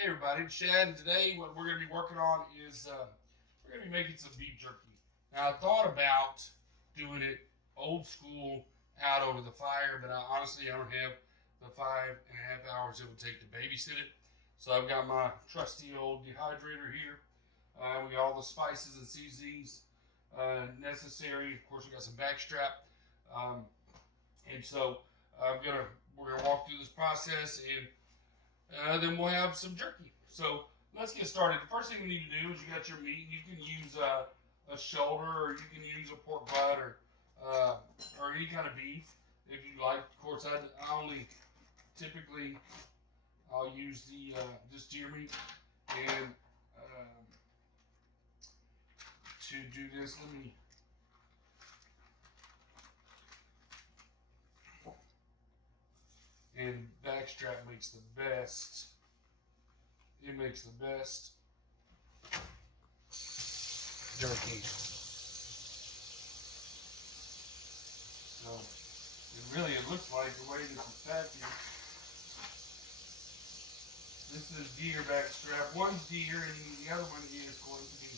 Hey everybody, it's Chad, and today what we're going to be working on is we're going to be making some beef jerky. Now I thought about doing it old school out over the fire, but honestly I don't have the 5.5 hours it would take to babysit it. So I've got my trusty old dehydrator here. We got all the spices and seasonings necessary. Of course we got some backstrap. And so we're gonna walk through this process, and then we'll have some jerky. So let's get started. The first thing we need to do is you got your meat. You can use a shoulder, or you can use a pork butt, or any kind of beef if you like. Of course, I only typically I'll use the just deer meat. And to do this, let me. And backstrap makes the best. It makes the best jerky. So it looks like the way this is packaged. This is deer backstrap. One's deer and the other one is going to be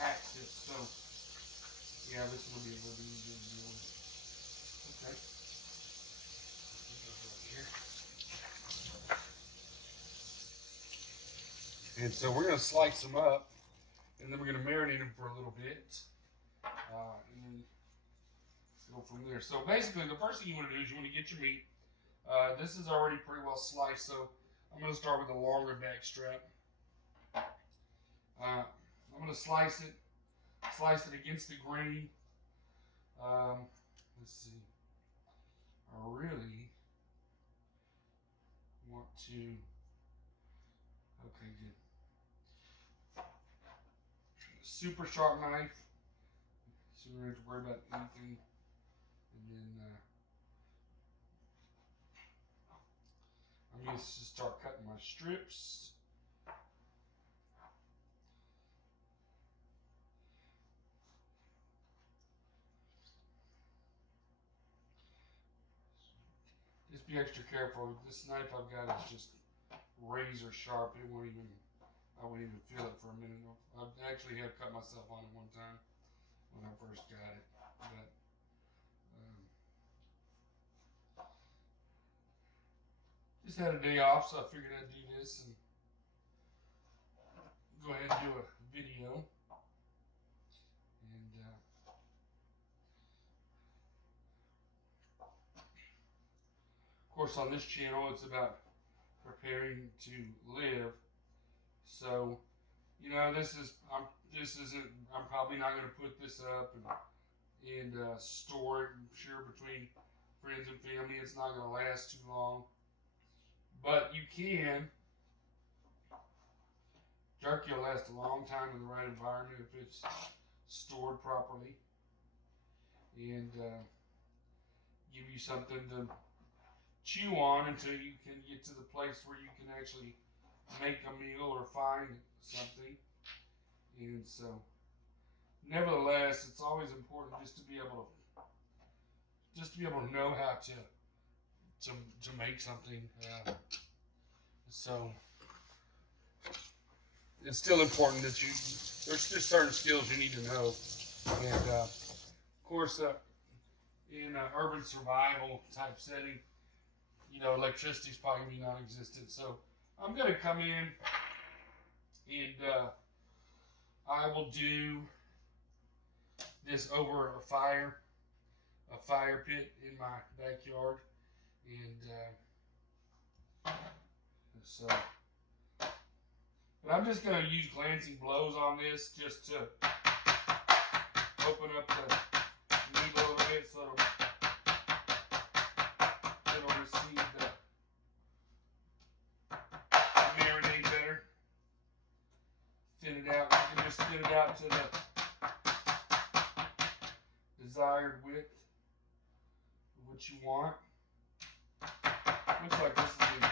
axis. So yeah, this will be a little bit easier to deal with. Okay. And so we're going to slice them up, and then we're going to marinate them for a little bit, and then go from there. So basically, the first thing you want to do is you want to get your meat. This is already pretty well sliced, so I'm going to start with the longer back strap. I'm going to slice it against the grain. Let's see. I really want to. Okay, good. Super sharp knife, so we don't have to worry about anything. And then I'm going to start cutting my strips. Just be extra careful. This knife I've got is just razor sharp. I won't even feel it for a minute. I actually had cut myself on it one time when I first got it. But just had a day off, so I figured I'd do this and go ahead and do a video. And of course, on this channel, it's about preparing to live. So, you know, I'm probably not going to put this up and store it and share between friends and family. It's not going to last too long. But you can. Jerky will last a long time in the right environment if it's stored properly, and give you something to chew on until you can get to the place where you can actually make a meal or find something. And so, nevertheless, it's always important just to be able to know how to make something. So it's still important that there's just certain skills you need to know. And of course, in an urban survival type setting, you know, electricity is probably going to be non-existent. So I'm going to come in and I will do this over a fire pit in my backyard. And so, but I'm just going to use glancing blows on this just to open up the meat a little bit so it'll receive the marinade better. Thin it out. You can just thin it out to the desired width of what you want. Looks like this is good.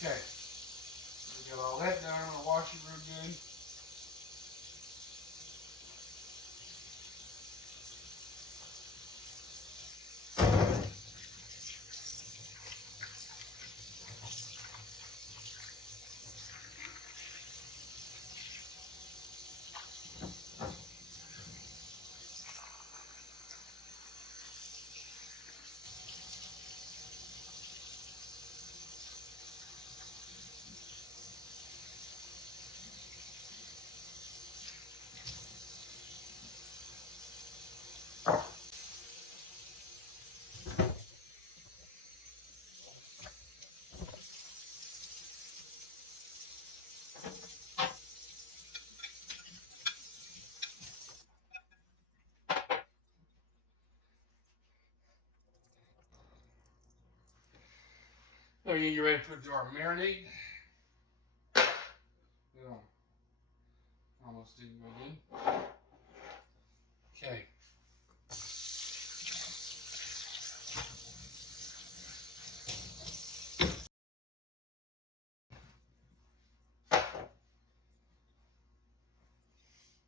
Okay, we got all that done. I'm gonna wash it real good. So you ready to put it to our marinade? Yeah. Almost didn't go in. Okay.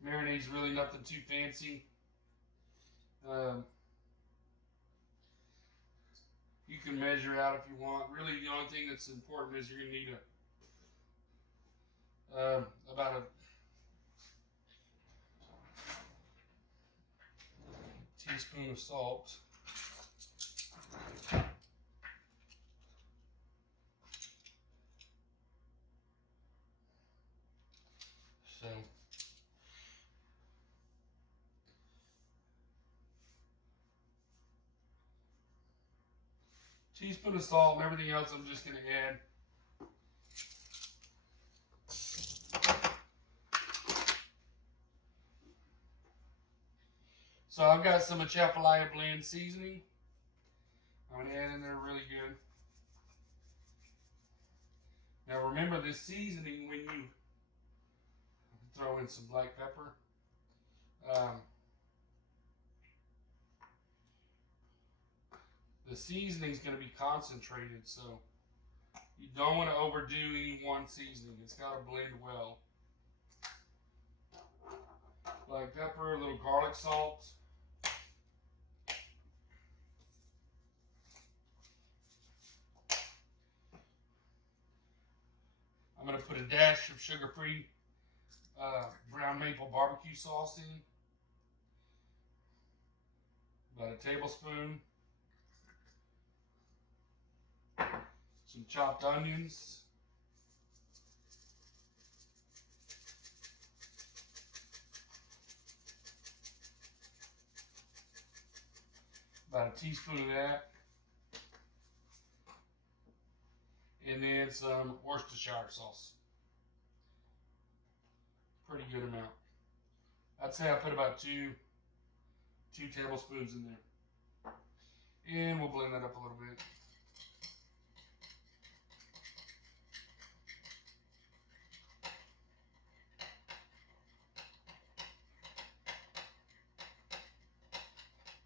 Marinade's really nothing too fancy. You can measure out if you want. Really, the only thing that's important is you're going to need about a teaspoon of salt. So, teaspoon of salt and everything else I'm just going to add. So I've got some Atchafalaya blend seasoning. I'm going to add in there really good. Now remember this seasoning when you throw in some black pepper. The seasoning is going to be concentrated, so you don't want to overdo any one seasoning. It's got to blend well. Black pepper, a little garlic salt. I'm going to put a dash of sugar-free brown maple barbecue sauce in. About a tablespoon. Some chopped onions. About a teaspoon of that. And then some Worcestershire sauce. Pretty good amount. I'd say I put about two tablespoons in there. And we'll blend that up a little bit.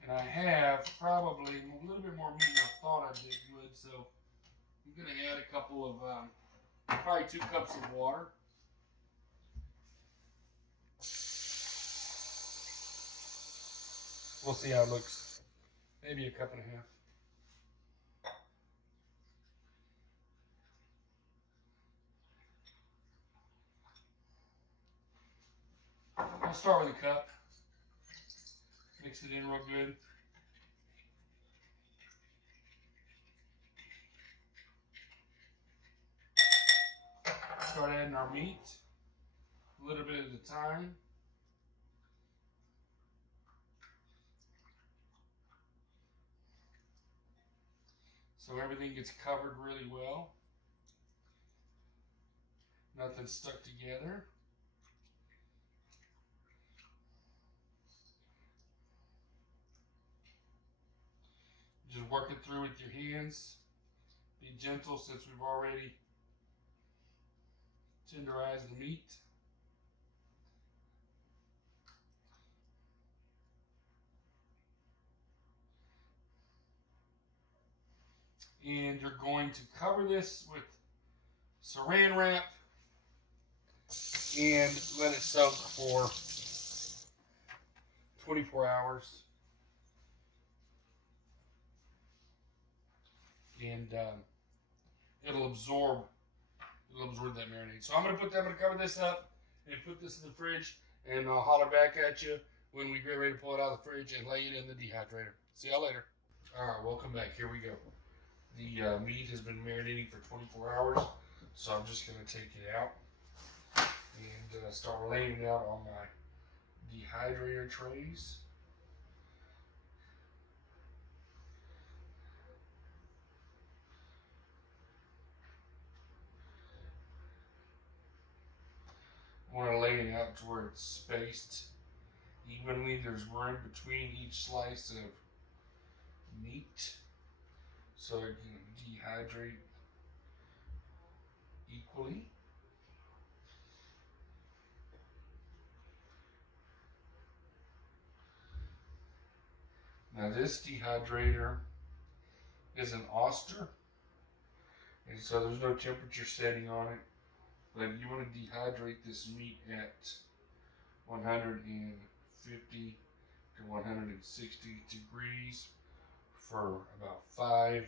And I have probably a little bit more meat than I thought I did would, so I'm going to add a couple of, probably 2 cups of water. We'll see how it looks. Maybe a cup and a half. I'll start with a cup. Mix it in real good. Start adding our meat, a little bit at a time. So everything gets covered really well. Nothing's stuck together. Just work it through with your hands. Be gentle since we've already tenderized the meat. And you're going to cover this with saran wrap, and let it soak for 24 hours. And it'll absorb that marinade. So I'm gonna cover this up and put this in the fridge, and I'll holler back at you when we get ready to pull it out of the fridge and lay it in the dehydrator. See y'all later. All right, welcome back. Here we go. The meat has been marinating for 24 hours, so I'm just gonna take it out and start laying it out on my dehydrator trays. I want to lay it out to where it's spaced evenly. There's room between each slice of meat so it can dehydrate equally. Now this dehydrator is an Oster, and so there's no temperature setting on it, but you want to dehydrate this meat at 150 to 160 degrees for about 5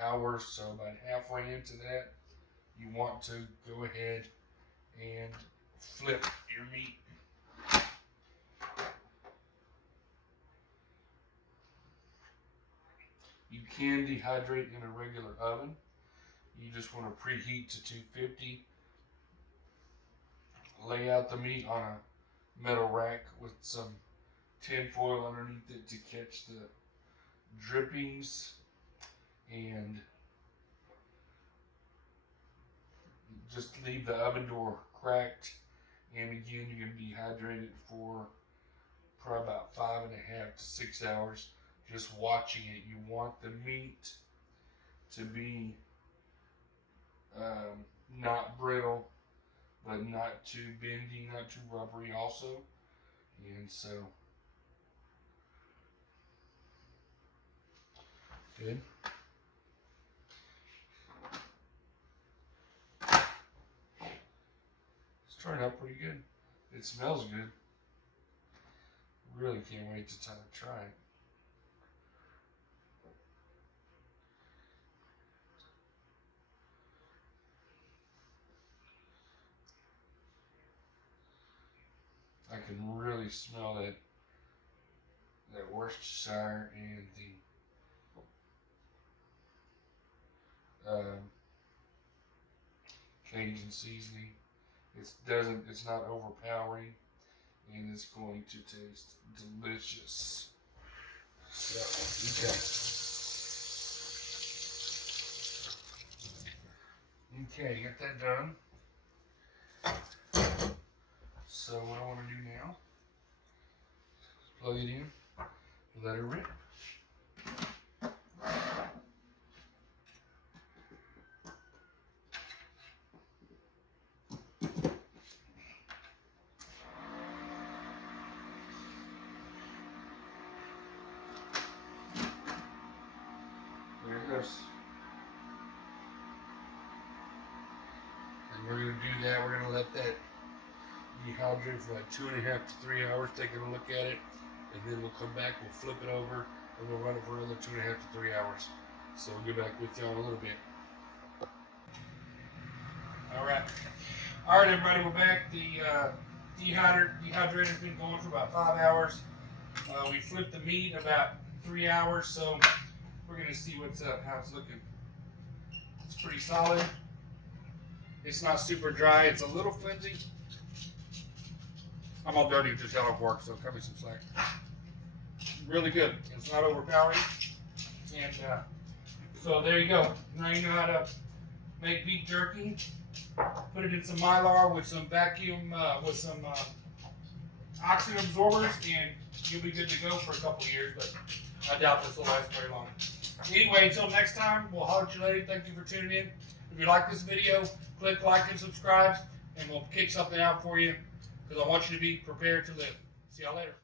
hours. So about halfway into that, you want to go ahead and flip your meat. You can dehydrate in a regular oven. You just want to preheat to 250. Lay out the meat on a metal rack with some tin foil underneath it to catch the drippings, and just leave the oven door cracked. And again, you can dehydrate it for probably about 5.5 to 6 hours. Just watching it. You want the meat to be not brittle, but not too bendy, not too rubbery also. And so, good. It's turned out pretty good. It smells good. Really can't wait to try it. I can really smell that Worcestershire and the Cajun seasoning. It's not overpowering, and it's going to taste delicious. So, okay, get that done. So what I want to do now is plug it in, let it rip. There it goes. And we're going to do that. We're going to let that dehydrate for like 2.5 to 3 hours, taking a look at it, and then we'll come back, we'll flip it over, and we'll run it for another 2.5 to 3 hours. So we'll get back with y'all in a little bit. All right, everybody, we're back. The dehydrator's been going for about 5 hours. We flipped the meat in about 3 hours, so we're gonna see what's up, how it's looking. It's pretty solid. It's not super dry. It's a little flimsy. I'm all dirty just how it works, so cut me some slack. Really good. It's not overpowering. And so there you go. Now you know how to make beef jerky. Put it in some Mylar with some vacuum, with some oxygen absorbers, and you'll be good to go for a couple years, but I doubt this will last very long. Anyway, until next time, we'll holler at you later. Thank you for tuning in. If you like this video, click like and subscribe, and we'll kick something out for you, because I want you to be prepared to live. See y'all later.